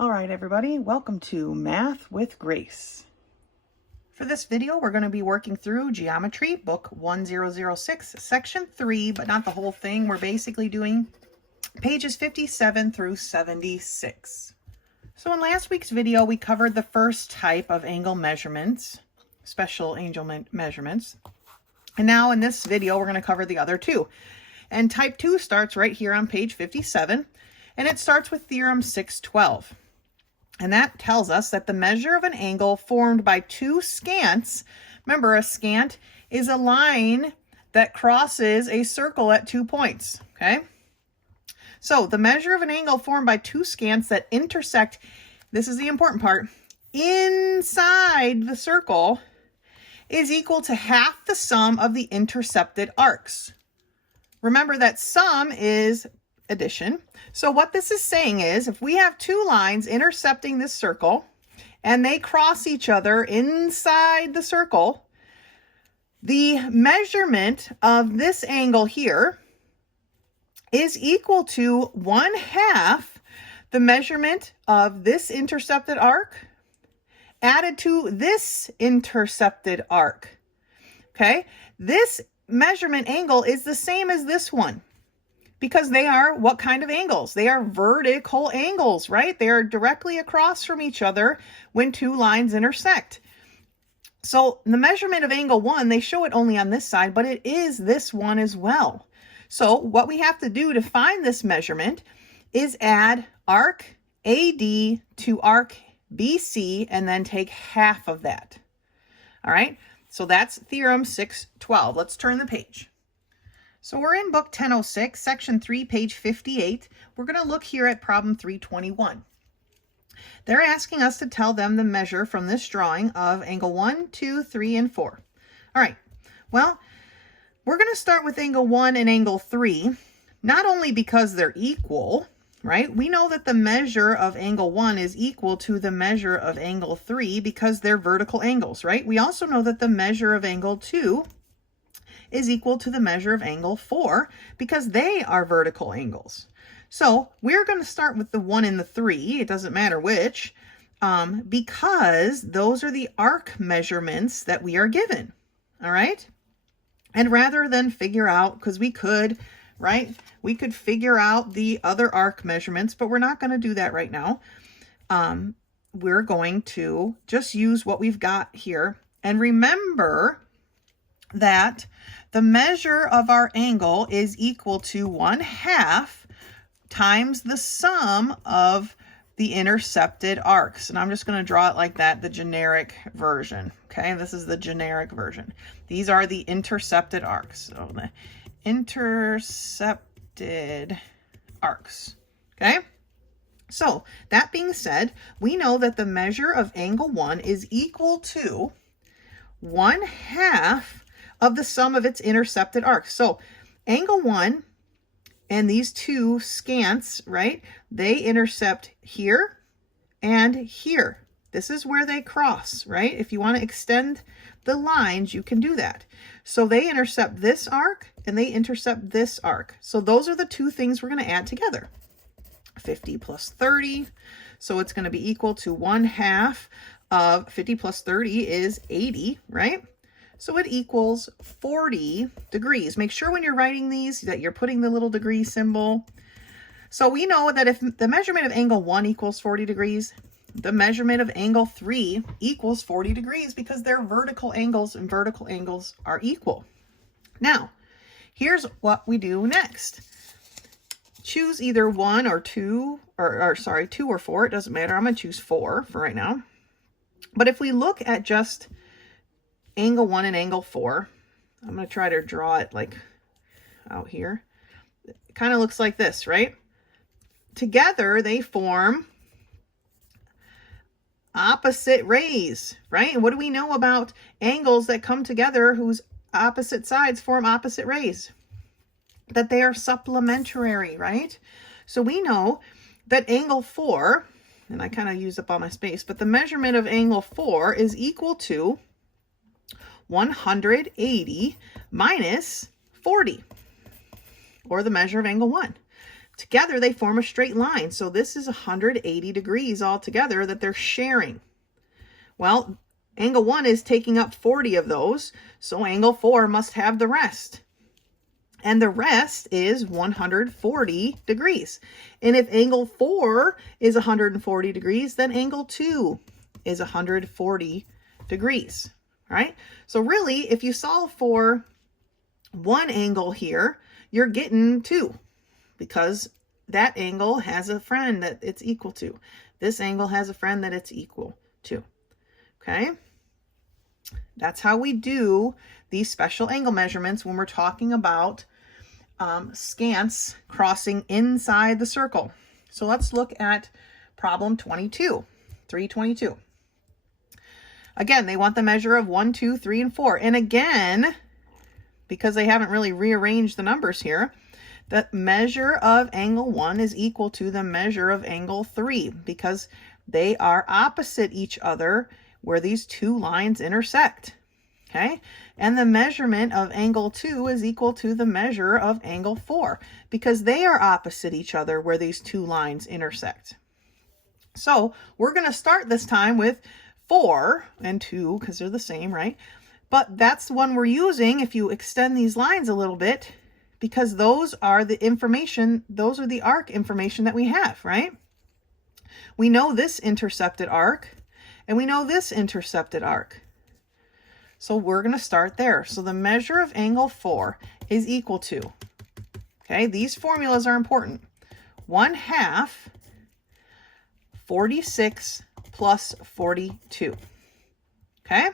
All right, everybody, welcome to Math with Grace. For this video, we're going to be working through Geometry, Book 1006, Section 3, but not the whole thing. We're basically doing pages 57 through 76. So in last week's video, we covered the first type of angle measurements, special angle measurements. And now in this video, we're going to cover the other two. And type 2 starts right here on page 57, and it starts with Theorem 612. And that tells us that the measure of an angle formed by two scants, remember a scant is a line that crosses a circle at 2 points, okay? So the measure of an angle formed by two scants that intersect, this is the important part, inside the circle is equal to half the sum of the intercepted arcs. Remember that sum is addition. So what this is saying is if we have two lines intercepting this circle and they cross each other inside the circle, the measurement of this angle here is equal to 1/2 the measurement of this intercepted arc added to this intercepted arc. Okay, this measurement angle is the same as this one, because they are what kind of angles? They are vertical angles, right? They are directly across from each other when two lines intersect. So the measurement of angle 1, they show it only on this side, but it is this one as well. So what we have to do to find this measurement is add arc AD to arc BC and then take half of that. All right, so that's Theorem 612. Let's turn the page. So we're in book 1006, section 3, page 58. We're going to look here at problem 321. They're asking us to tell them the measure from this drawing of angle 1, 2, 3, and 4. All right, well, we're going to start with angle 1 and angle 3, not only because they're equal, right? We know that the measure of angle 1 is equal to the measure of angle 3 because they're vertical angles, right? We also know that the measure of angle 2 is equal to the measure of angle 4 because they are vertical angles. So we're going to start with the 1 and the 3, it doesn't matter which, because those are the arc measurements that we are given, all right? And rather than figure out, because we could, right, we could figure out the other arc measurements, but we're not going to do that right now. We're going to just use what we've got here. And remember that the measure of our angle is equal to 1/2 times the sum of the intercepted arcs. And I'm just going to draw it like that, the generic version. Okay, this is the generic version. These are the intercepted arcs. So the intercepted arcs. Okay, so that being said, we know that the measure of angle 1 is equal to 1/2 of the sum of its intercepted arcs. So angle 1 and these two scants, right, they intercept here and here. This is where they cross, right? If you want to extend the lines, you can do that. So they intercept this arc and they intercept this arc. So those are the two things we're going to add together. 50 plus 30. So it's going to be equal to 1/2 of 50 plus 30 is 80, right? So it equals 40 degrees. Make sure when you're writing these that you're putting the little degree symbol. So we know that if the measurement of angle 1 equals 40 degrees, the measurement of angle 3 equals 40 degrees because they're vertical angles and vertical angles are equal. Now, here's what we do next. Choose either 1 or 2, or 2 or 4. It doesn't matter. I'm going to choose 4 for right now. But if we look at just angle 1 and angle 4, I'm going to try to draw it like out here. It kind of looks like this, right? Together they form opposite rays, right? And what do we know about angles that come together whose opposite sides form opposite rays? That they are supplementary, right? So we know that angle 4, and I kind of used up all my space, but the measurement of angle 4 is equal to 180 minus 40, or the measure of angle 1. together they form a straight line. So this is 180 degrees altogether that they're sharing. Well, angle 1 is taking up 40 of those, so angle 4 must have the rest. And the rest is 140 degrees. And if angle 4 is 140 degrees, then angle 2 is 140 degrees, right? So really, if you solve for one angle here, you're getting 2, because that angle has a friend that it's equal to. This angle has a friend that it's equal to. Okay? That's how we do these special angle measurements when we're talking about scants crossing inside the circle. So let's look at problem 22, 322. Again, they want the measure of 1, 2, 3, and 4. And again, because they haven't really rearranged the numbers here, the measure of angle 1 is equal to the measure of angle 3, because they are opposite each other where these two lines intersect. Okay, and the measurement of angle 2 is equal to the measure of angle 4, because they are opposite each other where these two lines intersect. So we're going to start this time with 4 and 2, because they're the same, right? But that's the one we're using if you extend these lines a little bit, because those are the information, those are the arc information that we have, right? We know this intercepted arc, and we know this intercepted arc. So we're going to start there. So the measure of angle 4 is equal to, okay, these formulas are important. 1/2 46 plus 42. Okay,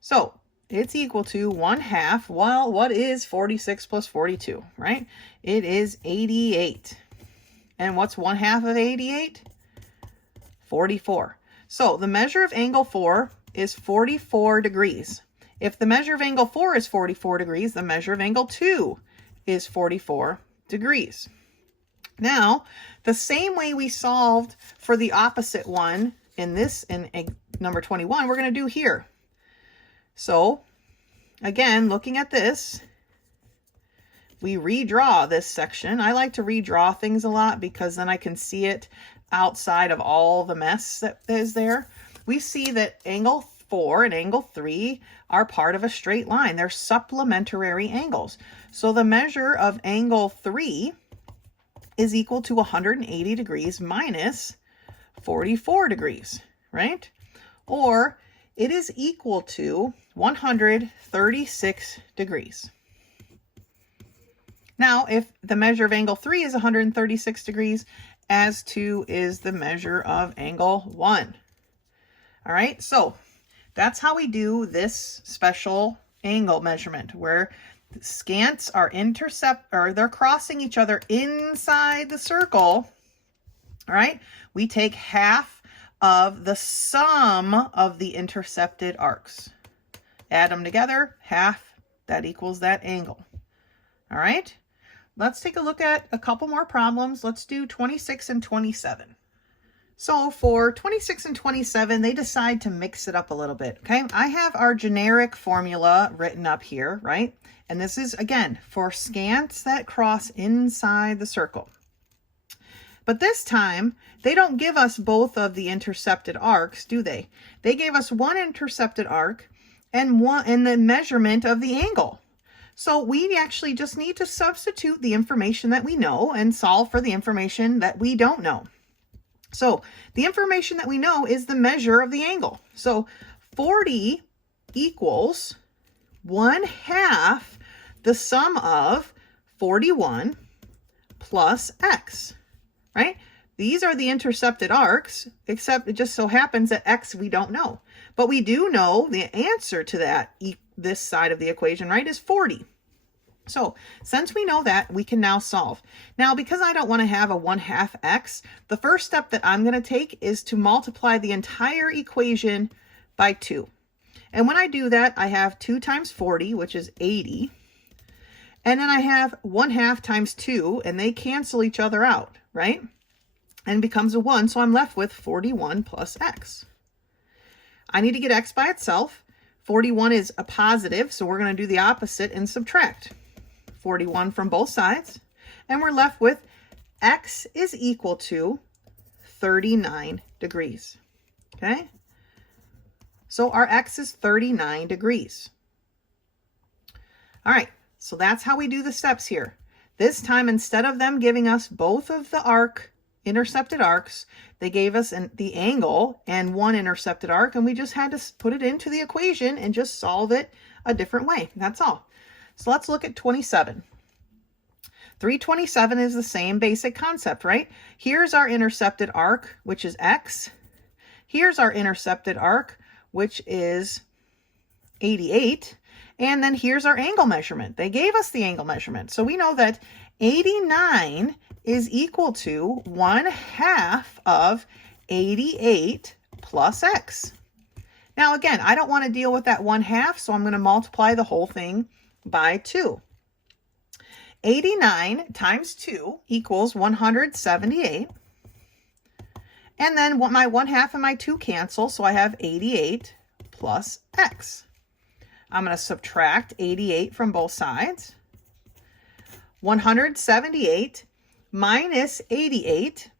so it's equal to 1/2. Well, what is 46 plus 42, right? It is 88. And what's 1/2 of 88? 44. So the measure of angle 4 is 44 degrees. If the measure of angle 4 is 44 degrees, the measure of angle 2 is 44 degrees. Now, the same way we solved for the opposite one in this, in number 21, we're going to do here. So, again, looking at this, we redraw this section. I like to redraw things a lot because then I can see it outside of all the mess that is there. We see that angle 4 and angle 3 are part of a straight line. They're supplementary angles. So the measure of angle 3 is equal to 180 degrees minus 44 degrees, right? Or it is equal to 136 degrees. Now, if the measure of angle 3 is 136 degrees, as 2 is the measure of angle 1. All right, so that's how we do this special angle measurement, where the scants are they're crossing each other inside the circle. All right, we take half of the sum of the intercepted arcs. Add them together, half, that equals that angle. All right, let's take a look at a couple more problems. Let's do 26 and 27. So for 26 and 27, they decide to mix it up a little bit, okay? I have our generic formula written up here, right? And this is, again, for scants that cross inside the circle. But this time, they don't give us both of the intercepted arcs, do they? They gave us one intercepted arc and the measurement of the angle. So we actually just need to substitute the information that we know and solve for the information that we don't know. So the information that we know is the measure of the angle. So 40 equals 1/2 the sum of 41 plus x, right? These are the intercepted arcs, except it just so happens that x we don't know. But we do know the answer to that, this side of the equation, right, is 40. So since we know that, we can now solve. Now, because I don't want to have a 1/2 x, the first step that I'm going to take is to multiply the entire equation by 2. And when I do that, I have 2 times 40, which is 80. And then I have 1/2 times 2, and they cancel each other out, right? And it becomes a 1, so I'm left with 41 plus x. I need to get x by itself. 41 is a positive, so we're going to do the opposite and subtract 41 from both sides. And we're left with x is equal to 39 degrees. Okay? So our x is 39 degrees. All right, so that's how we do the steps here. This time, instead of them giving us both of the intercepted arcs, they gave us the angle and one intercepted arc, and we just had to put it into the equation and just solve it a different way. That's all. So let's look at 27. 327 is the same basic concept, right? Here's our intercepted arc, which is x. Here's our intercepted arc, which is 88. And then here's our angle measurement. They gave us the angle measurement. So we know that 89 is equal to 1/2 of 88 plus x. Now again, I don't want to deal with that 1/2, so I'm going to multiply the whole thing by 2. 89 times 2 equals 178. And then my 1/2 and my 2 cancel, so I have 88 plus x. I'm going to subtract 88 from both sides. 178 minus 88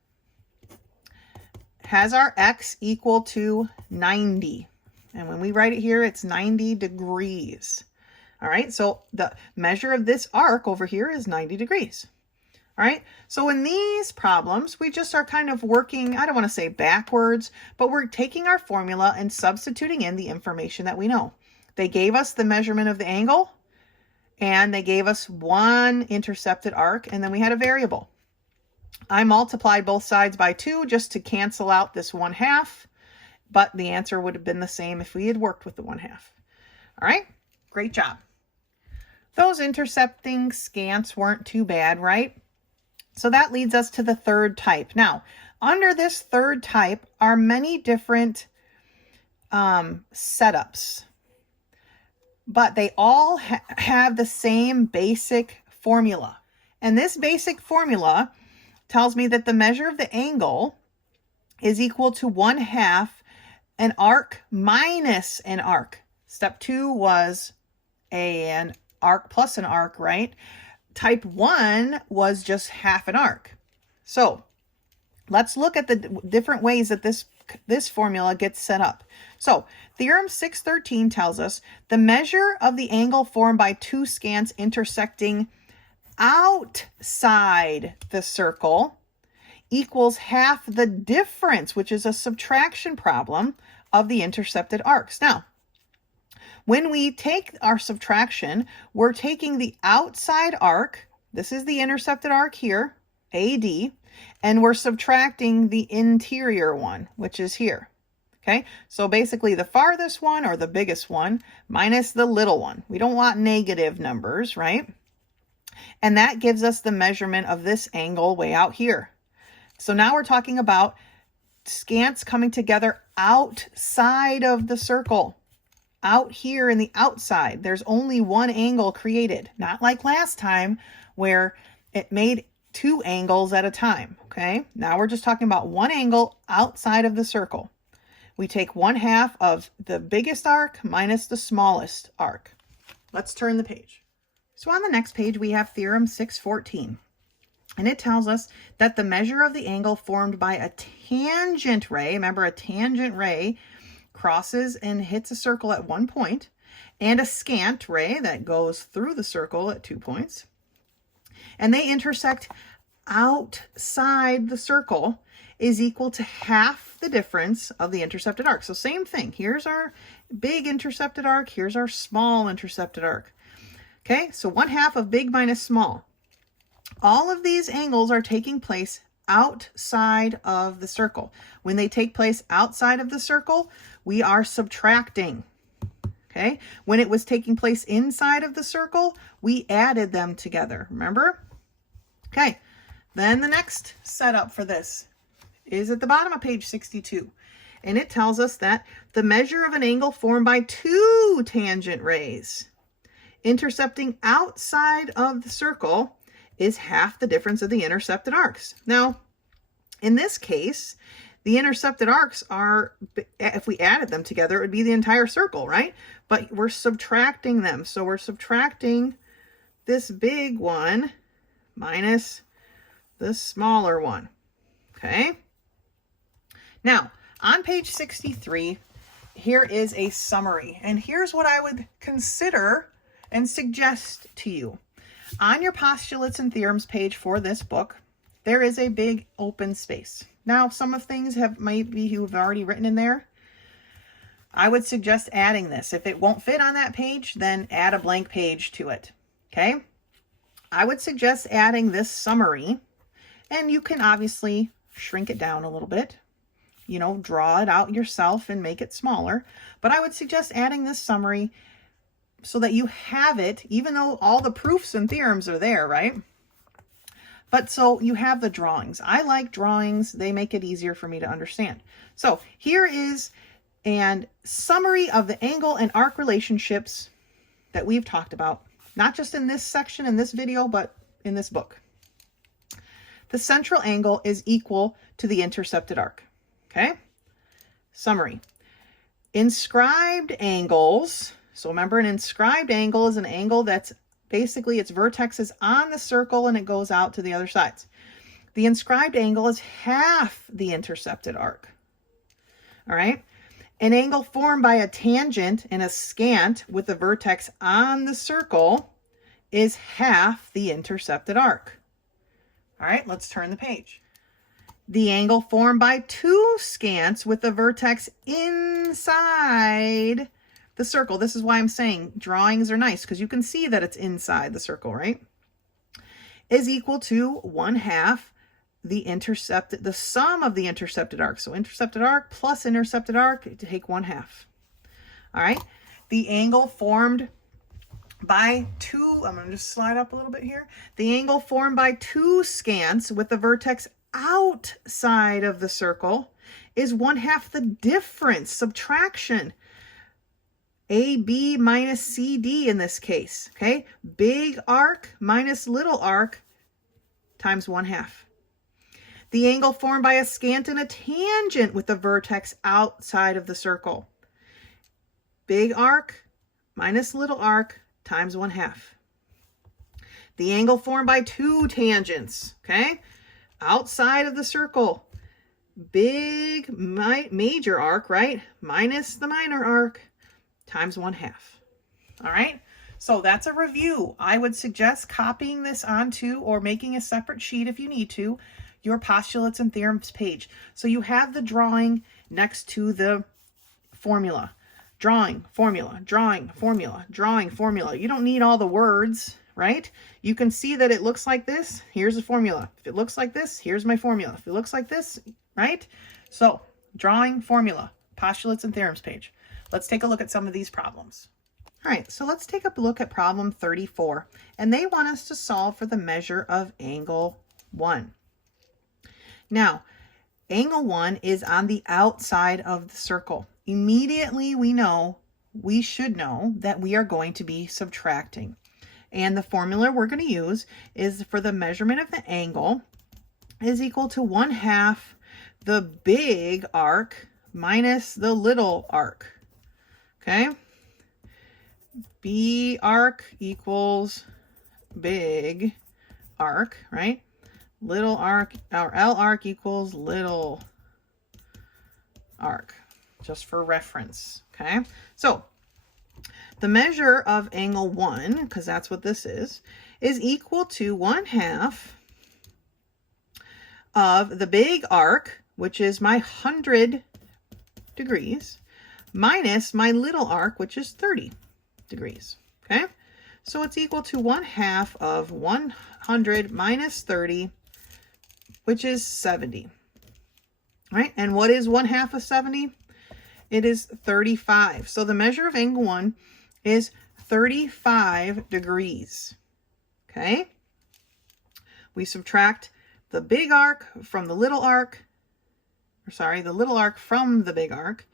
has our x equal to 90. And when we write it here, it's 90 degrees. All right, so the measure of this arc over here is 90 degrees. All right, so in these problems, we just are kind of working, I don't want to say backwards, but we're taking our formula and substituting in the information that we know. They gave us the measurement of the angle, and they gave us one intercepted arc, and then we had a variable. I multiplied both sides by 2 just to cancel out this 1/2, but the answer would have been the same if we had worked with the 1/2. All right, great job. Those intercepting scants weren't too bad, right? So that leads us to the third type. Now, under this third type are many different setups, but they all have the same basic formula. And this basic formula tells me that the measure of the angle is equal to 1/2 an arc minus an arc. Step 2 was an arc plus an arc, right? Type 1 was just half an arc. So let's look at the different ways that this formula gets set up. So theorem 613 tells us the measure of the angle formed by two scants intersecting outside the circle equals half the difference, which is a subtraction problem of the intercepted arcs. Now, when we take our subtraction, we're taking the outside arc, this is the intercepted arc here, AD, and we're subtracting the interior one, which is here. Okay, so basically the farthest one or the biggest one minus the little one. We don't want negative numbers, right? And that gives us the measurement of this angle way out here. So now we're talking about scants coming together outside of the circle. Out here in the outside, there's only one angle created, not like last time where it made two angles at a time. Okay, now we're just talking about one angle outside of the circle. We take 1/2 of the biggest arc minus the smallest arc. Let's turn the page. So on the next page, we have theorem 614. And it tells us that the measure of the angle formed by a tangent ray, remember a tangent ray crosses and hits a circle at 1 point, and a scant ray that goes through the circle at 2 points, and they intersect outside the circle, is equal to half the difference of the intercepted arc. So same thing. Here's our big intercepted arc. Here's our small intercepted arc. Okay, so 1/2 of big minus small. All of these angles are taking place outside of the circle. When they take place outside of the circle, we are subtracting. Okay, when it was taking place inside of the circle, we added them together. Remember? Okay, then the next setup for this is at the bottom of page 62. And it tells us that the measure of an angle formed by two tangent rays intercepting outside of the circle is half the difference of the intercepted arcs. Now, in this case, the intercepted arcs are, if we added them together, it would be the entire circle, right? But we're subtracting them. So we're subtracting this big one minus the smaller one. Okay. Now, on page 63, here is a summary. And here's what I would consider and suggest to you. On your postulates and theorems page for this book, there is a big open space. Now, some of things maybe you've already written in there. I would suggest adding this. If it won't fit on that page, then add a blank page to it. Okay? I would suggest adding this summary, and you can obviously shrink it down a little bit. You know, draw it out yourself and make it smaller. But I would suggest adding this summary so that you have it, even though all the proofs and theorems are there, right? But so you have the drawings. I like drawings. They make it easier for me to understand. So here is a summary of the angle and arc relationships that we've talked about, not just in this section, in this video, but in this book. The central angle is equal to the intercepted arc. Okay? Summary. Inscribed angles. So remember, an inscribed angle is an angle that's basically its vertex is on the circle and it goes out to the other sides. The inscribed angle is half the intercepted arc. All right? An angle formed by a tangent and a scant with the vertex on the circle is half the intercepted arc. All right, let's turn the page. The angle formed by two scants with the vertex inside the circle. This is why I'm saying drawings are nice, because you can see that it's inside the circle, right? Is equal to 1/2 the sum of the intercepted arc. So intercepted arc plus intercepted arc, take 1/2. All right. The angle formed by two, I'm going to just slide up a little bit here. The angle formed by two scants with the vertex outside of the circle is 1/2 the difference, subtraction. AB minus CD in this case, okay? Big arc minus little arc times 1/2. The angle formed by a scant and a tangent with the vertex outside of the circle. Big arc minus little arc times 1/2. The angle formed by two tangents, okay? Outside of the circle. Big major arc, right? Minus the minor arc times 1/2. All right? So that's a review. I would suggest copying this onto, or making a separate sheet if you need to, your postulates and theorems page. So you have the drawing next to the formula. Drawing, formula, drawing, formula, drawing, formula. You don't need all the words, right? You can see that it looks like this. Here's the formula. If it looks like this, here's my formula. If it looks like this, right? So drawing, formula, postulates and theorems page. Let's take a look at some of these problems. All right, so let's take a look at problem 34. And they want us to solve for the measure of angle 1. Now, angle 1 is on the outside of the circle. Immediately we should know that we are going to be subtracting. And the formula we're going to use is for the measurement of the angle is equal to 1/2 the big arc minus the little arc. Okay? B arc equals big arc, right? Little arc, or L arc equals little arc, just for reference, okay? So the measure of angle 1, because that's what this is equal to 1/2 of the big arc, which is my 100 degrees, minus my little arc, which is 30 degrees, okay? So it's equal to 1/2 of 100 minus 30, which is 70, right? And what is 1/2 of 70? It is 35. So the measure of angle 1 is 35 degrees, okay? We subtract the big arc from the little arc, or sorry, the little arc from the big arc.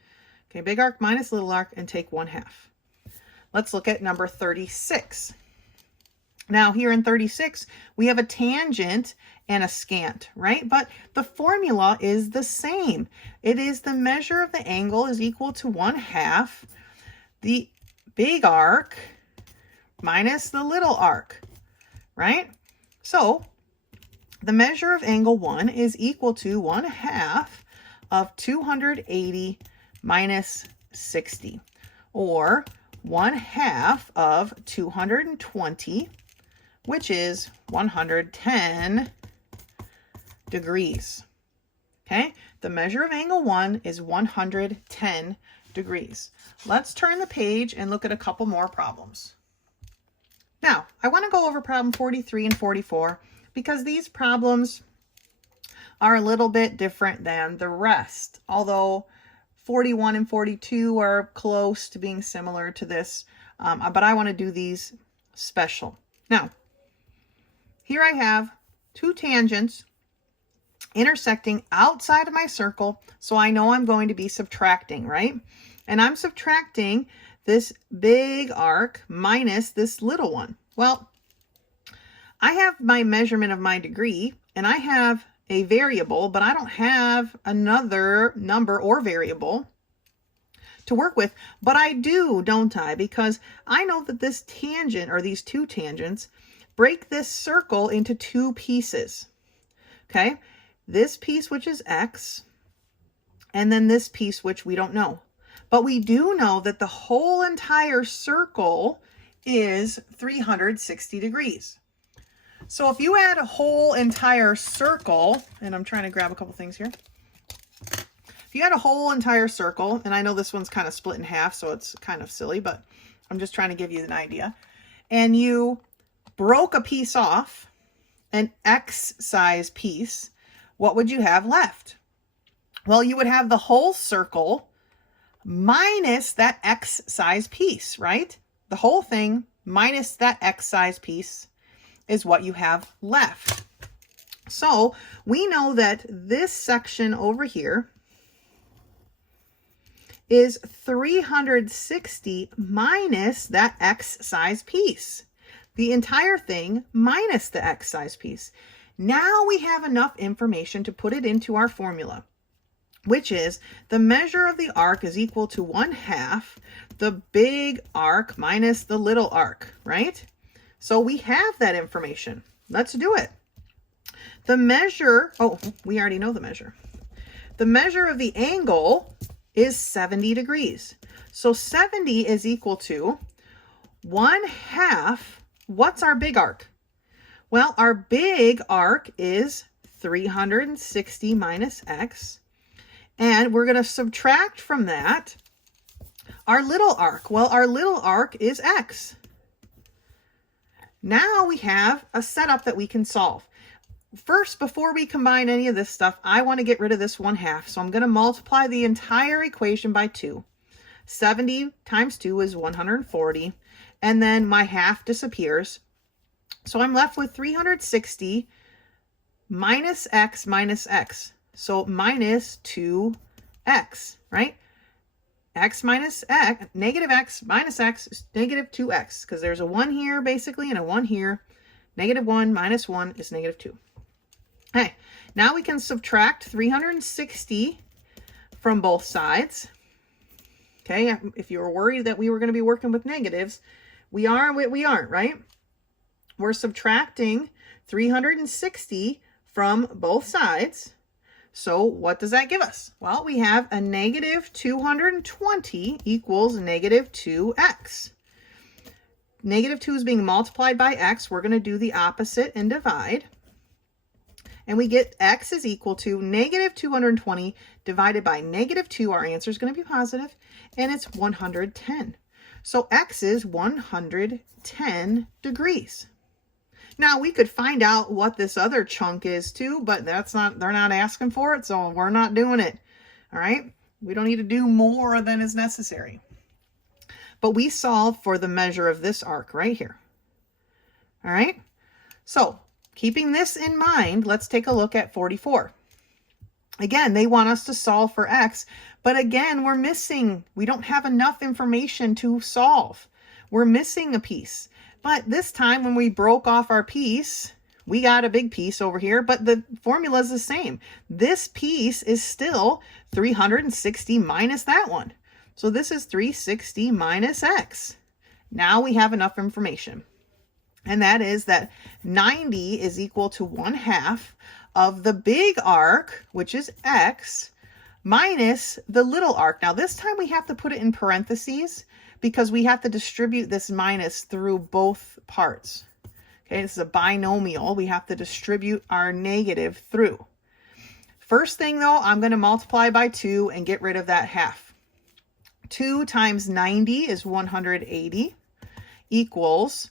Okay, big arc minus little arc, and take 1/2. Let's look at number 36. Now here in 36, we have a tangent and a scant, right? But the formula is the same. It is the measure of the angle is equal to 1/2 the big arc minus the little arc, right? So the measure of angle 1 is equal to 1/2 of 280 minus 60, or 1/2 of 220, which is 110 degrees. Okay, the measure of angle 1 is 110 degrees. Let's turn the page and look at a couple more problems. Now, I want to go over problem 43 and 44 because these problems are a little bit different than the rest, although 41 and 42 are close to being similar to this, but I want to do these special. Now, here I have two tangents intersecting outside of my circle, so I know I'm going to be subtracting, right? And I'm subtracting this big arc minus this little one. Well, I have my measurement of my degree, and I have a variable, but I don't have another number or variable to work with. But I do, don't I? Because I know that this tangent, or these two tangents, break this circle into two pieces. Okay? This piece, which is x, and then this piece, which we don't know. But we do know that the whole entire circle is 360 degrees. So if you add a whole entire circle, and I'm trying to grab a couple things here. If you add a whole entire circle, and I know this one's kind of split in half, so it's kind of silly, but I'm just trying to give you an idea. And you broke a piece off, an X size piece, what would you have left? Well, you would have the whole circle minus that X size piece, right? The whole thing minus that X size piece is what you have left. So we know that this section over here is 360 minus that X size piece. The entire thing minus the X size piece. Now we have enough information to put it into our formula, which is the measure of the arc is equal to 1/2 the big arc minus the little arc, right? So we have that information. Let's do it. The measure, oh, we already know the measure. The measure of the angle is 70 degrees. So 70 is equal to 1/2. What's our big arc? Well, our big arc is 360 minus x. And we're going to subtract from that our little arc. Well, our little arc is x. Now we have a setup that we can solve. First, before we combine any of this stuff, I want to get rid of this 1/2. So I'm going to multiply the entire equation by 2. 70 times 2 is 140. And then my half disappears. So I'm left with 360 minus x minus x. So minus 2x, right? X minus x, negative x minus x is negative 2x, because there's a 1 here basically and a 1 here. Negative 1 minus 1 is negative 2. Okay, now we can subtract 360 from both sides. Okay, if you were worried that we were going to be working with negatives, we aren't, right? We're subtracting 360 from both sides. So what does that give us? Well, we have a negative 220 equals negative 2x. Negative 2 is being multiplied by x. We're going to do the opposite and divide. And we get x is equal to negative 220 divided by negative 2. Our answer is going to be positive, and it's 110. So x is 110 degrees. Now we could find out what this other chunk is too, but they're not asking for it, so we're not doing it. All right? We don't need to do more than is necessary. But we solve for the measure of this arc right here. All right? So, keeping this in mind, let's take a look at 44. Again, they want us to solve for x, but again, we don't have enough information to solve. We're missing a piece. But this time when we broke off our piece, we got a big piece over here, but the formula is the same. This piece is still 360 minus that one. So this is 360 minus x. Now we have enough information. And that is that 90 is equal to 1/2 of the big arc, which is x, minus the little arc. Now this time we have to put it in parentheses because we have to distribute this minus through both parts. Okay, this is a binomial. We have to distribute our negative through. First thing though, I'm going to multiply by 2 and get rid of that half. 2 times 90 is 180 equals,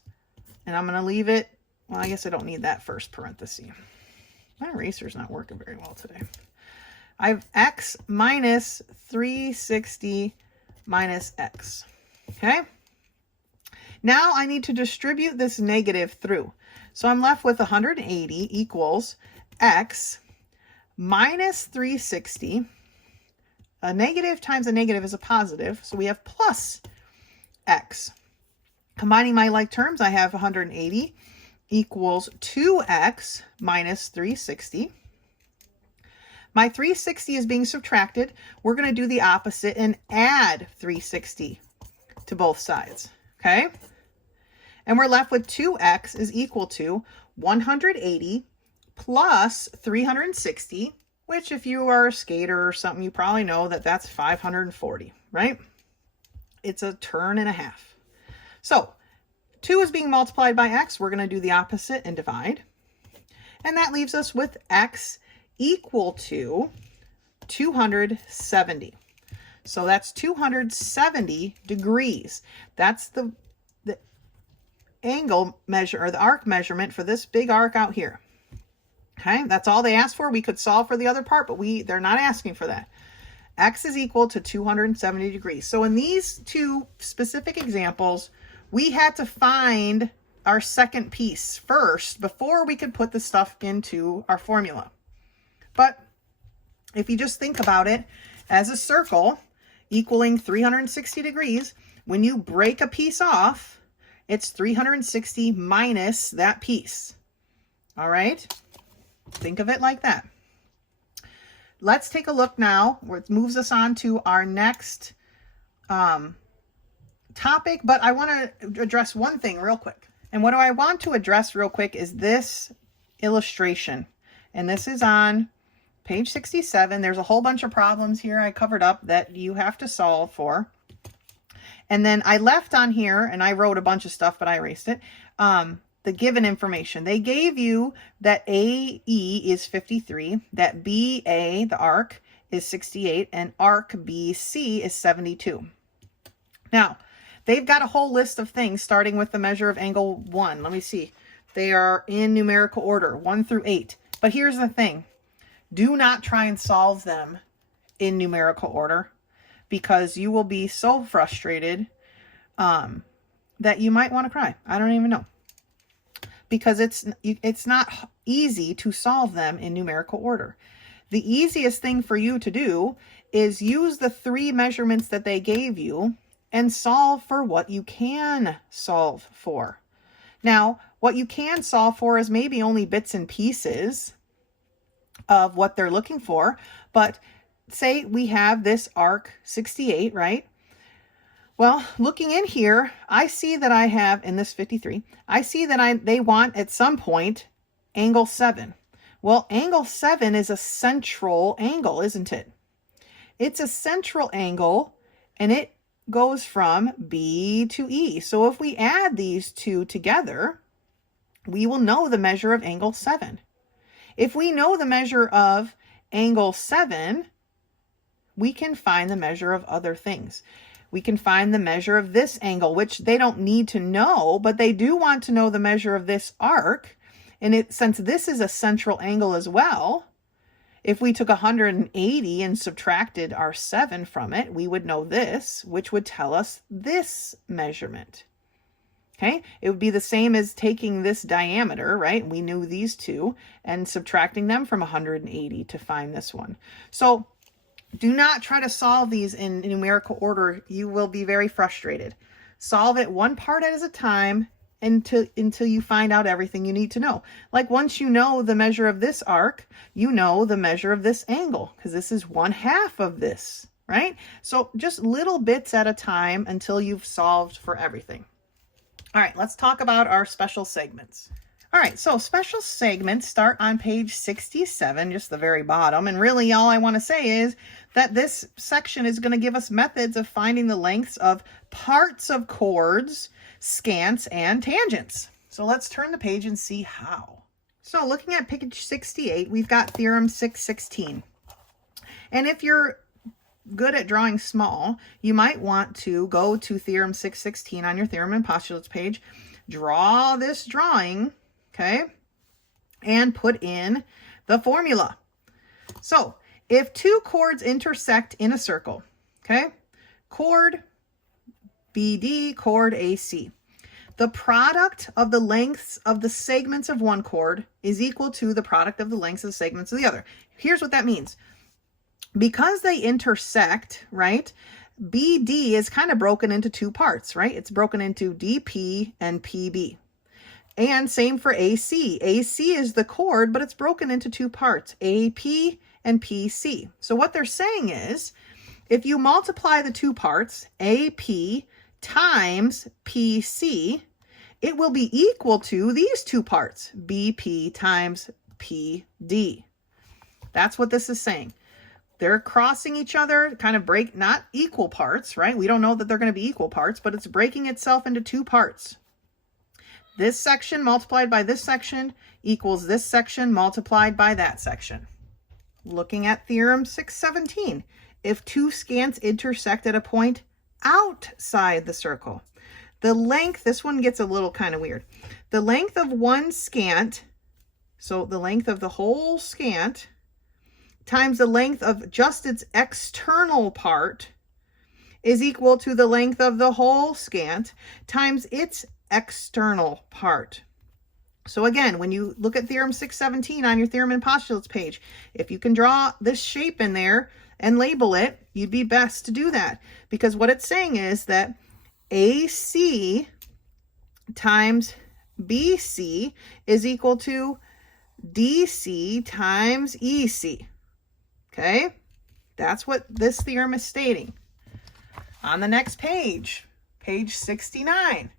and I'm going to leave it, well, I guess I don't need that first parenthesis. My eraser's not working very well today. I have x minus 360 minus x. Okay. Now I need to distribute this negative through. So I'm left with 180 equals x minus 360. A negative times a negative is a positive. So we have plus x. Combining my like terms, I have 180 equals 2x minus 360. My 360 is being subtracted. We're going to do the opposite and add 360 to both sides. Okay? And we're left with 2x is equal to 180 plus 360, which if you are a skater or something, you probably know that that's 540, right? It's a turn and a half. So 2 is being multiplied by x. We're going to do the opposite and divide. And that leaves us with x equal to 270. So that's 270 degrees. That's the angle measure, or the arc measurement for this big arc out here. Okay, that's all they asked for. We could solve for the other part, but they're not asking for that. X is equal to 270 degrees. So in these two specific examples, we had to find our second piece first before we could put the stuff into our formula. But if you just think about it as a circle equaling 360 degrees, when you break a piece off, it's 360 minus that piece. All right? Think of it like that. Let's take a look now, where it moves us on to our next topic, but I want to address one thing real quick. And what I want to address real quick is this illustration. And this is on page 67. There's a whole bunch of problems here I covered up that you have to solve for. And then I left on here, and I wrote a bunch of stuff, but I erased it, the given information. They gave you that AE is 53, that BA, the arc, is 68, and arc BC is 72. Now, they've got a whole list of things starting with the measure of angle 1. Let me see. They are in numerical order, 1 through 8. But here's the thing. Do not try and solve them in numerical order, because you will be so frustrated that you might want to cry. I don't even know. Because it's not easy to solve them in numerical order. The easiest thing for you to do is use the 3 measurements that they gave you and solve for what you can solve for. Now, what you can solve for is maybe only bits and pieces of what they're looking for, but say we have this arc 68, right? Well, looking in here, I see that I have, in this 53, I see that they want at some point angle 7. Well, angle 7 is a central angle, isn't it? It's a central angle, and it goes from B to E. So if we add these two together, we will know the measure of angle 7. If we know the measure of angle 7, we can find the measure of other things. We can find the measure of this angle, which they don't need to know, but they do want to know the measure of this arc. And since this is a central angle as well, if we took 180 and subtracted our 7 from it, we would know this, which would tell us this measurement. Okay, it would be the same as taking this diameter, right? We knew these two, and subtracting them from 180 to find this one. So do not try to solve these in numerical order. You will be very frustrated. Solve it one part at a time until you find out everything you need to know. Like once you know the measure of this arc, you know the measure of this angle, because this is 1/2 of this, right? So just little bits at a time until you've solved for everything. All right, let's talk about our special segments. All right, so special segments start on page 67, just the very bottom. And really all I want to say is that this section is going to give us methods of finding the lengths of parts of chords, scants, and tangents. So let's turn the page and see how. So looking at page 68, we've got theorem 616. And if you're good at drawing small, you might want to go to theorem 616 on your theorem and postulates page, draw this drawing, okay, and put in the formula. So if two chords intersect in a circle, okay, chord BD, chord AC, the product of the lengths of the segments of one chord is equal to the product of the lengths of the segments of the other. Here's what that means. Because they intersect, right, BD is kind of broken into two parts, right? It's broken into DP and PB. And same for AC. AC is the chord, but it's broken into two parts, AP and PC. So what they're saying is, if you multiply the two parts, AP times PC, it will be equal to these two parts, BP times PD. That's what this is saying. They're crossing each other, kind of break, not equal parts, right? We don't know that they're going to be equal parts, but it's breaking itself into two parts. This section multiplied by this section equals this section multiplied by that section. Looking at theorem 617, if two scants intersect at a point outside the circle, the length, this one gets a little kind of weird. The length of one scant, so the length of the whole scant, times the length of just its external part is equal to the length of the whole scant times its external part. So again, when you look at theorem 617 on your theorem and postulates page, if you can draw this shape in there and label it, you'd be best to do that, because what it's saying is that AC times BC is equal to DC times EC. Okay, that's what this theorem is stating. On the next page, page 69,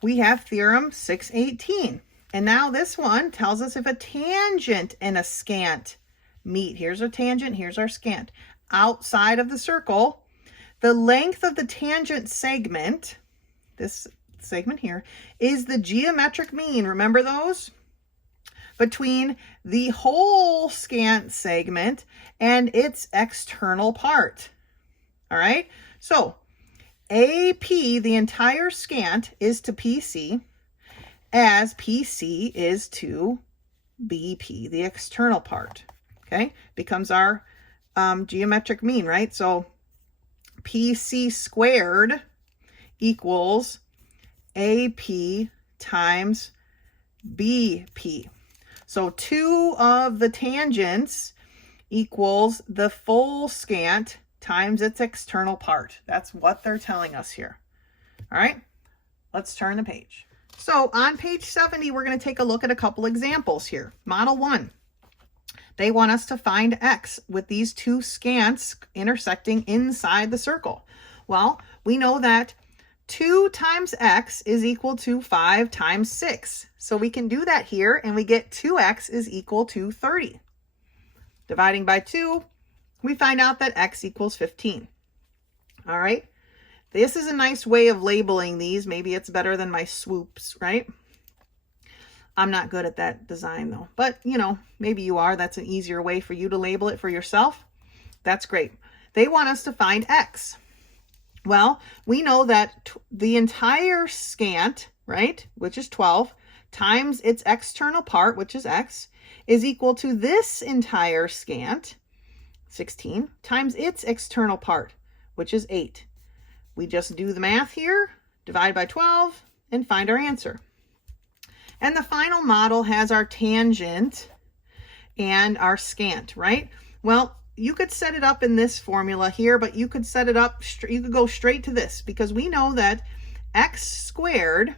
we have theorem 618. And now this one tells us if a tangent and a scant meet. Here's our tangent, here's our scant. Outside of the circle, the length of the tangent segment, this segment here, is the geometric mean. Remember those? Between the whole scant segment and its external part. All right, so AP, the entire scant, is to PC, as PC is to BP, the external part. Okay, becomes our geometric mean, right? So PC squared equals AP times BP. So 2 of the tangents equals the full scant times its external part. That's what they're telling us here. All right, let's turn the page. So on page 70, we're going to take a look at a couple examples here. Model 1. They want us to find X with these two scants intersecting inside the circle. Well, we know that 2 times X is equal to 5 times 6. So we can do that here, and we get 2X is equal to 30. Dividing by 2, we find out that X equals 15. All right. This is a nice way of labeling these. Maybe it's better than my swoops, right? I'm not good at that design though, but you know, maybe you are. That's an easier way for you to label it for yourself. That's great. They want us to find X. Well, we know that the entire scant, right, which is 12, times its external part, which is X, is equal to this entire scant, 16, times its external part, which is 8. We just do the math here, divide by 12, and find our answer. And the final model has our tangent and our scant, right? Well, you could set it up in this formula here, but you could set it up, you could go straight to this, because we know that X squared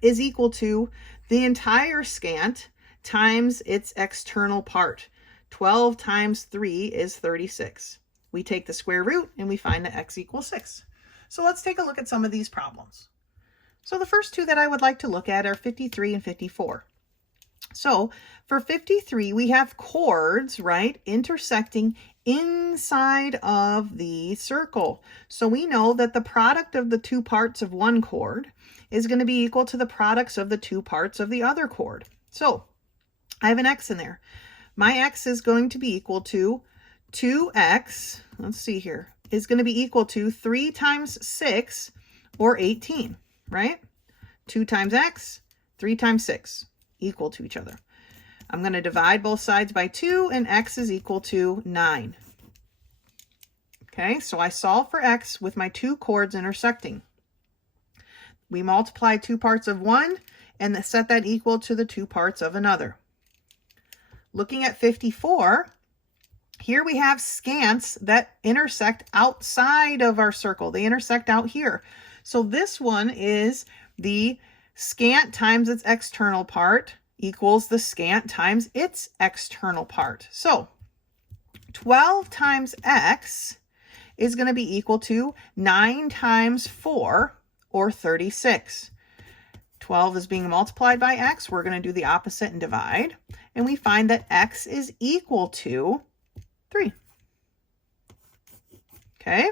is equal to the entire scant times its external part. 12 times 3 is 36. We take the square root and we find that X equals 6. So let's take a look at some of these problems. So the first two that I would like to look at are 53 and 54. So for 53, we have chords, right, intersecting inside of the circle. So we know that the product of the two parts of one chord is going to be equal to the products of the two parts of the other chord. So I have an x in there. My x is going to be equal to 2x, let's see here, is going to be equal to 3 times 6, or 18, right? 2 times x, 3 times 6, equal to each other. I'm going to divide both sides by 2, and x is equal to 9. Okay, so I solve for x with my two chords intersecting. We multiply two parts of one and set that equal to the two parts of another. Looking at 54, here we have scants that intersect outside of our circle. They intersect out here. So this one is the scant times its external part equals the scant times its external part. So 12 times x is going to be equal to 9 times 4, or 36. 12 is being multiplied by x. We're going to do the opposite and divide. And we find that x is equal to 3. Okay.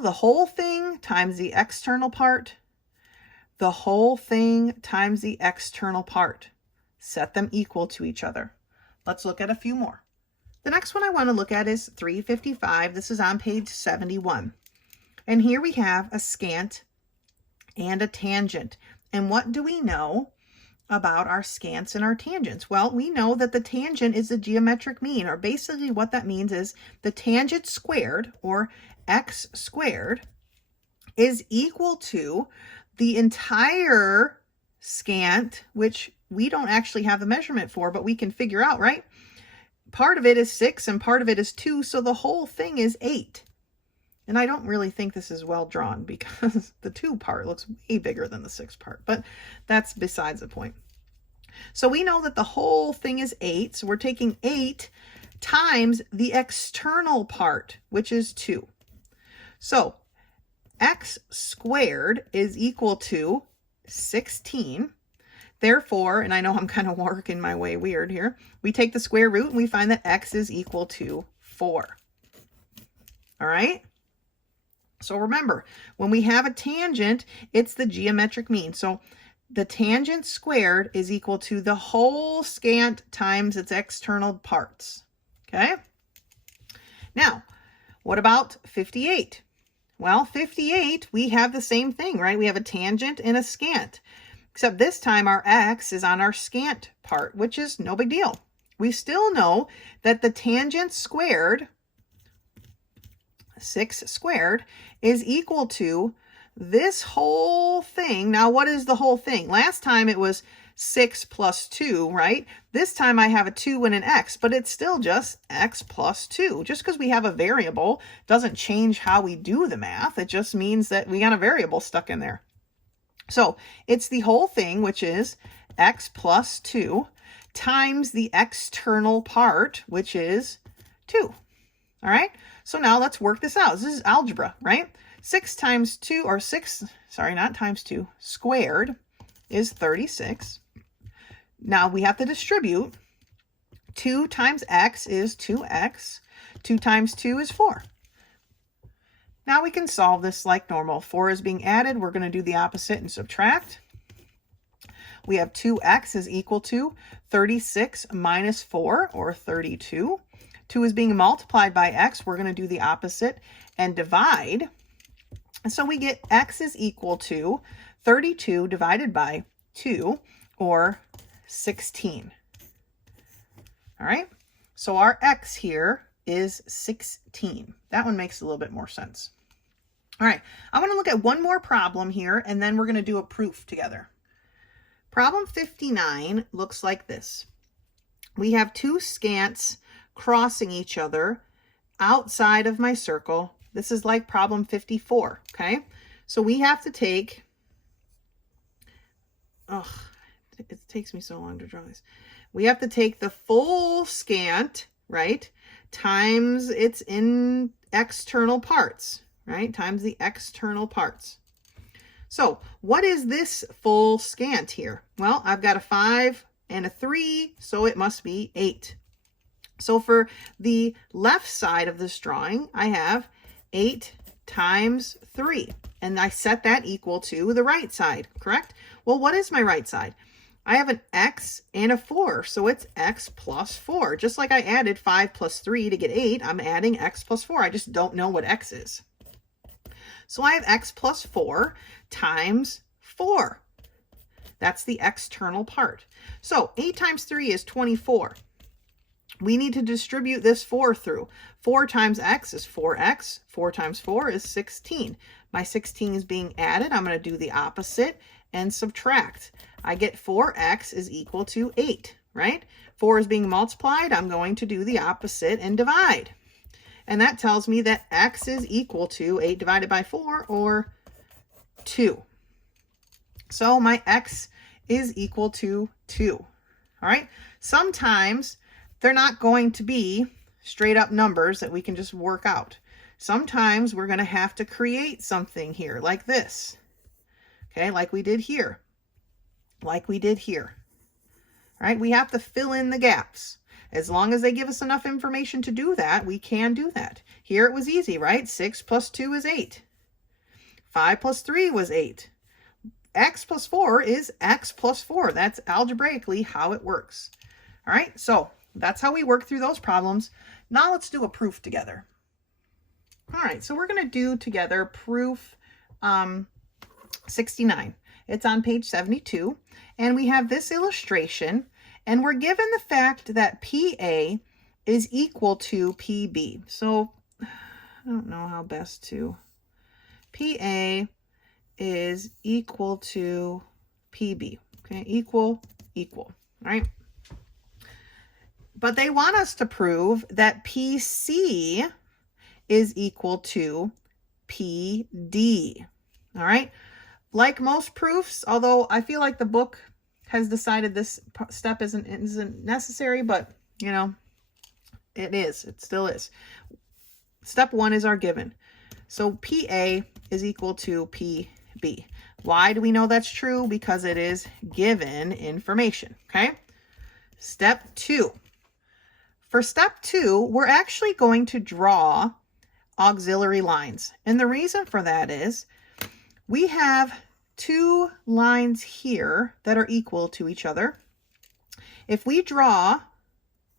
The whole thing times the external part. The whole thing times the external part. Set them equal to each other. Let's look at a few more. The next one I want to look at is 355. This is on page 71. And here we have a scant and a tangent. And what do we know about our scants and our tangents? Well, we know that the tangent is the geometric mean, or basically what that means is the tangent squared, or x squared, is equal to the entire scant, which we don't actually have the measurement for, but we can figure out, right? Part of it is 6 and part of it is 2, so the whole thing is 8. And I don't really think this is well drawn because the 2 part looks way bigger than the 6 part, but that's besides the point. So we know that the whole thing is 8, so we're taking 8 times the external part, which is 2. So x squared is equal to 16. Therefore, and I know I'm kind of working my way weird here, we take the square root and we find that x is equal to 4. All right? So remember, when we have a tangent, it's the geometric mean. So the tangent squared is equal to the whole scant times its external parts. Okay? Now, what about 58? Well, 58, we have the same thing, right? We have a tangent and a scant. Except this time our x is on our scant part, which is no big deal. We still know that the tangent squared, 6 squared, is equal to this whole thing. Now, what is the whole thing? Last time it was 6 plus 2, right? This time I have a 2 and an x, but it's still just x plus 2. Just because we have a variable doesn't change how we do the math. It just means that we got a variable stuck in there. So it's the whole thing, which is x plus 2 times the external part, which is 2. All right, so now let's work this out. This is algebra, right? 6 times 2, or 6, sorry, not times 2, squared is 36. Now we have to distribute. 2 times x is 2x. 2 times 2 is 4. Now we can solve this like normal. 4 is being added. We're going to do the opposite and subtract. We have 2x is equal to 36 minus 4, or 32. 2 is being multiplied by x. We're going to do the opposite and divide. And so we get x is equal to 32 divided by 2, or 16. All right, so our x here is 16. That one makes a little bit more sense. All right, I want to look at one more problem here, and then we're going to do a proof together. Problem 59 looks like this. We have two scants crossing each other outside of my circle. This is like problem 54, okay? So we have to take, it takes me so long to draw this. We have to take the full scant, right, times its external parts, right, times the external parts. So what is this full scant here? Well, I've got a 5 and a 3, so it must be 8. So for the left side of this drawing, I have 8 times 3, and I set that equal to the right side, correct? Well, what is my right side? I have an x and a 4, so it's x plus 4. Just like I added 5 plus 3 to get 8, I'm adding x plus 4. I just don't know what x is. So I have x plus 4 times 4. That's the external part. So 8 times 3 is 24. We need to distribute this 4 through. 4 times x is 4x. 4 times 4 is 16. My 16 is being added. I'm going to do the opposite and subtract. I get 4x is equal to 8, right? 4 is being multiplied. I'm going to do the opposite and divide. And that tells me that x is equal to 8 divided by 4, or 2. So my x is equal to 2. All right. Sometimes they're not going to be straight up numbers that we can just work out. Sometimes we're going to have to create something here like this. Okay, like we did here. Like we did here. All right, we have to fill in the gaps. As long as they give us enough information to do that, we can do that. Here it was easy, right? 6 plus 2 is 8. 5 plus 3 was 8. X plus 4 is x plus 4. That's algebraically how it works. All right, so that's how we work through those problems. Now let's do a proof together. All right, so we're going to do together proof 69. It's on page 72, and we have this illustration, and we're given the fact that PA is equal to PB. So I don't know how best to. PA is equal to PB. Okay, equal. All right. But they want us to prove that PC is equal to PD. All right. Like most proofs, although I feel like the book has decided this step isn't necessary, but you know, it is. It still is. Step 1 is our given. So PA is equal to PB. Why do we know that's true? Because it is given information. Okay. Step 2. For step 2, we're actually going to draw auxiliary lines. And the reason for that is we have 2 lines here that are equal to each other. If we draw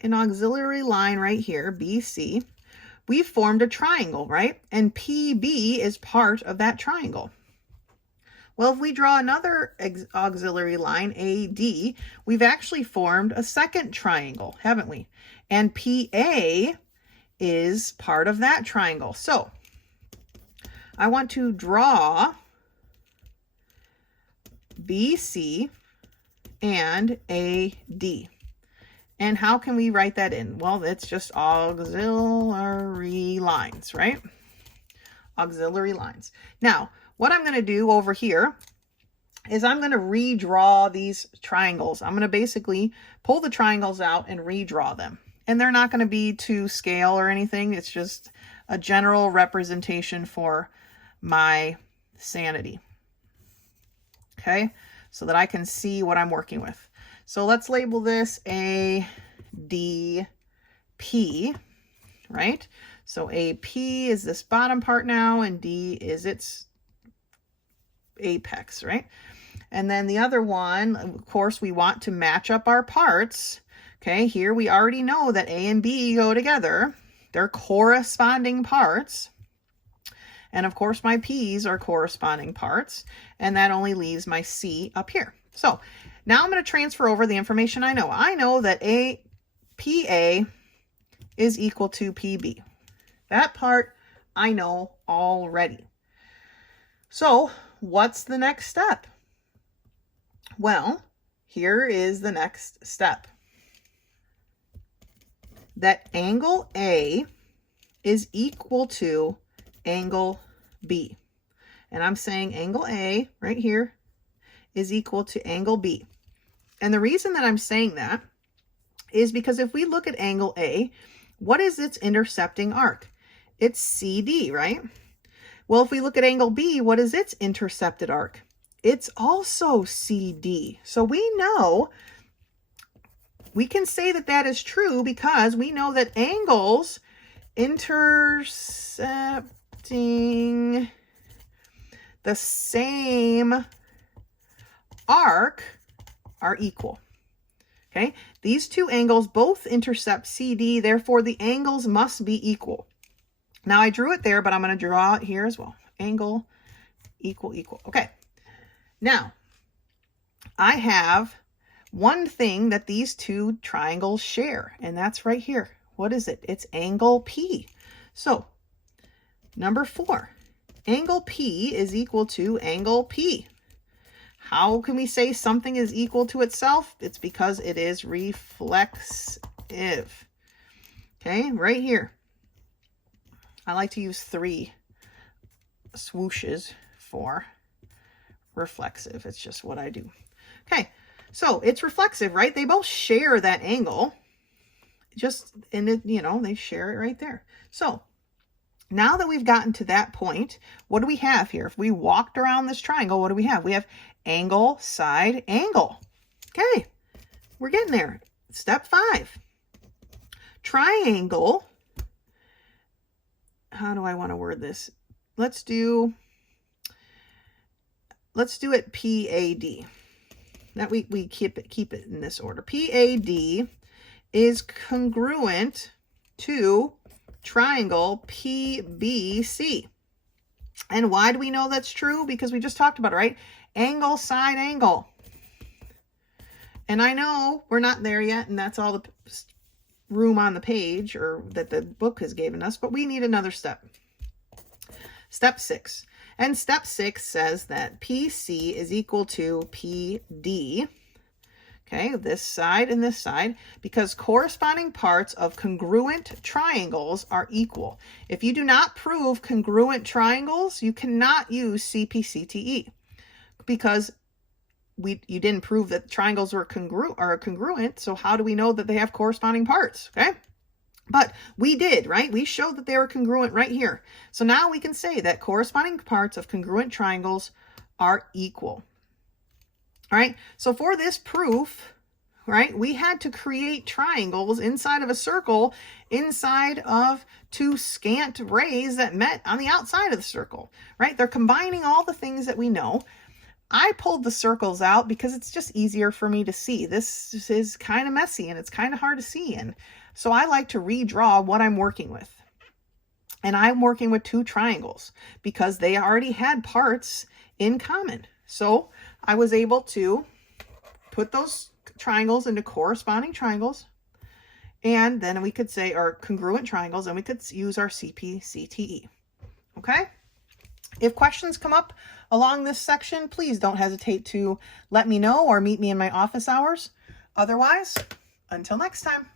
an auxiliary line right here, BC, we formed a triangle, right? And PB is part of that triangle. Well, if we draw another auxiliary line, AD, we've actually formed a second triangle, haven't we? And PA is part of that triangle. So I want to draw BC and AD. And how can we write that in? Well, it's just auxiliary lines, right? Auxiliary lines. Now, what I'm going to do over here is I'm going to redraw these triangles. I'm going to basically pull the triangles out and redraw them. And they're not going to be to scale or anything. It's just a general representation for my sanity. Okay, so that I can see what I'm working with. So let's label this ADP, right? So AP is this bottom part now, and D is its apex, right? And then the other one, of course, we want to match up our parts. Okay, here we already know that A and B go together. They're corresponding parts. And of course, my P's are corresponding parts. And that only leaves my C up here. So now I'm going to transfer over the information I know. I know that PA is equal to PB. That part I know already. So what's the next step? Well, here is the next step. That angle A is equal to angle B. And I'm saying angle A right here is equal to angle B. And the reason that I'm saying that is because if we look at angle A, what is its intercepting arc? It's CD, right? Well, if we look at angle B, what is its intercepted arc? It's also CD. So we know, we can say that that is true because we know that angles intercepting the same arc are equal. Okay, these two angles both intercept CD, therefore the angles must be equal. Now I drew it there, but I'm going to draw it here as well. Angle equal, equal. Okay, now I have one thing that these two triangles share, and that's right here. What is it? It's angle P. So number 4, angle P is equal to angle P. How can we say something is equal to itself? It's because it is reflexive. Okay, right here. I like to use 3 swooshes for reflexive. It's just what I do. Okay, so it's reflexive, right? They both share that angle. Just, and it, you know, they share it right there. So now that we've gotten to that point, what do we have here? If we walked around this triangle, what do we have? We have angle, side, angle. Okay, we're getting there. Step 5. Triangle. How do I want to word this? Let's do it PAD. That we keep it in this order. PAD is congruent to triangle PBC. And why do we know that's true? Because we just talked about it, right? Angle, side, angle. And I know we're not there yet, and that's all the room on the page or that the book has given us, but we need another step. Step 6. And step 6 says that PC is equal to PD. Okay, this side and this side, because corresponding parts of congruent triangles are equal. If you do not prove congruent triangles, you cannot use CPCTE because you didn't prove that triangles were congruent. So how do we know that they have corresponding parts? Okay, but we did, right? We showed that they were congruent right here. So now we can say that corresponding parts of congruent triangles are equal. All right, so for this proof, right, we had to create triangles inside of a circle, inside of 2 scant rays that met on the outside of the circle, right? They're combining all the things that we know. I pulled the circles out because it's just easier for me to see. This is kind of messy and it's kind of hard to see in. So I like to redraw what I'm working with. And I'm working with 2 triangles because they already had parts in common. So I was able to put those triangles into corresponding triangles, and then we could say our congruent triangles, and we could use our CPCTE. Okay? If questions come up along this section, please don't hesitate to let me know or meet me in my office hours. Otherwise, until next time.